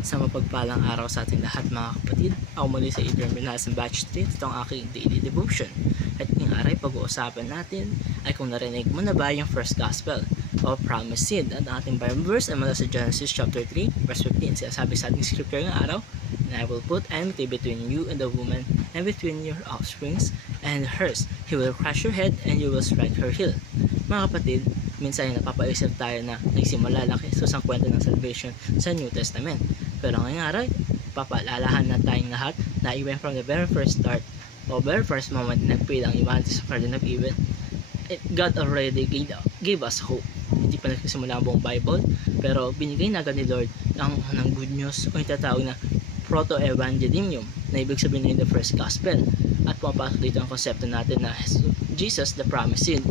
Sa mapagpalang araw sa ating lahat mga kapatid, ako muli sa Adrian Bernal ng Batch 3, ito ang aking daily devotion. At ngayong araw pag-uusapan natin ay kung narinig mo na ba yung first gospel o promised seed. At ang ating Bible verse ay mula sa Genesis chapter 3 verse 15. Sinasabi sa ating scripture ng araw, "And I will put enmity between you and the woman, and between your offsprings and hers. He will crush your head and you will strike her heel." Mga kapatid, minsan ay napapaisip tayo na nagsimula lang Jesus ang kwento ng salvation sa New Testament. Pero ngayong araw, papaalalahan na tayong lahat na even from the very first start o very first moment na nagpil ang humanity sa Garden of Eden, God already gave us hope. Hindi pa nagsimula ang buong Bible, pero binigay na agad ni Lord ang good news o yung tatawag na proto-evangelium, na ibig sabihin na the first gospel. At pumapasok dito ang konsepto natin na Jesus the promised seed.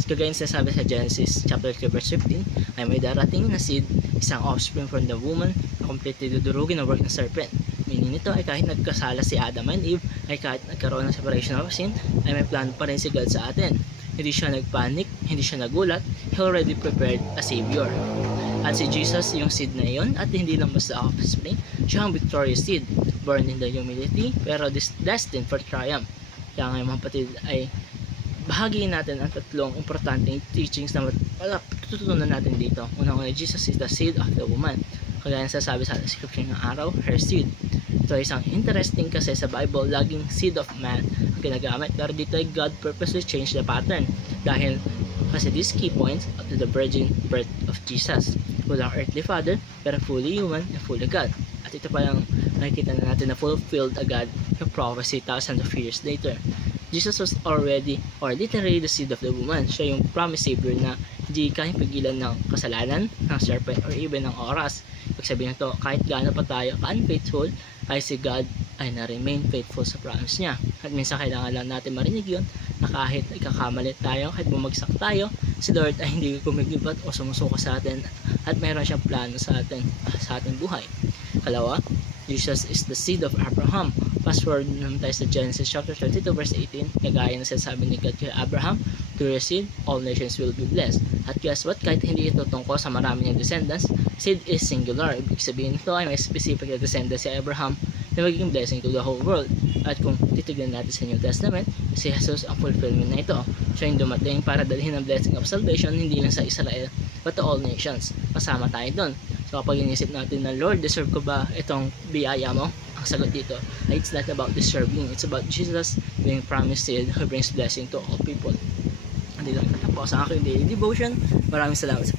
Kagaya sa sabi sa Genesis chapter 3 verse 15, ay may darating na seed, isang offspring from the woman na completely dudurugin ang work ng serpent. Meaning nito ay kahit nagkasala si Adam and Eve, ay kahit nagkaroon ng separation of sin, ay may plano pa rin si God sa atin. Hindi siya nagpanic, hindi siya nagulat, He already prepared a savior. At si Jesus yung seed na iyon, at hindi lang basta offspring, siya ang victorious seed, born in the humility, pero destined for triumph. Kaya ngayon mga patid ay bahagiin natin ang tatlong importanteng teachings na tututunan natin dito. Unang-una, Jesus is the seed of the woman. Kagaya na sasabi sa scripture ng araw, her seed. Ito ay isang interesting kasi sa Bible, laging seed of man ang ginagamit. Pero dito ay God purposely changed the pattern. Dahil kasi this key points to the virgin birth of Jesus. Walang earthly father, pero fully human and fully God. At ito pa lang nakikita na natin na fulfilled agad yung prophecy thousands of years later. Jesus was already, or literally the seed of the woman. Siya yung promised savior na hindi kayang pigilan ng kasalanan, ng serpent, or even ng oras. Ibig sabihin nito, kahit gaano pa tayo ka-unfaithful, ay si God ay na-remain faithful sa promise niya. At minsan kailangan lang natin marinig yun, na kahit ikakamali tayo, kahit bumagsak tayo, si Lord ay hindi gumigibat o sumusuko sa atin, at mayroon siyang plano sa ating buhay. Kalawa, Jesus is the seed of Abraham. Fast forward naman tayo sa Genesis chapter 32 verse 18, kagaya na sinasabi ni God kay Abraham, "Through your seed, all nations will be blessed." At guess what? Kahit hindi ito tungkol sa marami niyang descendants, seed is singular. Ibig sabihin ito ay may specific na descendants si Abraham na magiging blessing to the whole world. At kung titignan natin sa New Testament, si Jesus ang fulfillment na ito. Siya yung dumating para dalhin ang blessing of salvation hindi lang sa Israel, but to all nations. Kasama tayo doon. So kapag inisip natin na, Lord, deserve ko ba itong biyaya mo? Ang sagot dito ay it's not about deserving. It's about Jesus being promised seed who brings blessing to all people. Hindi lang natapos ang aking daily devotion. Maraming salamat sa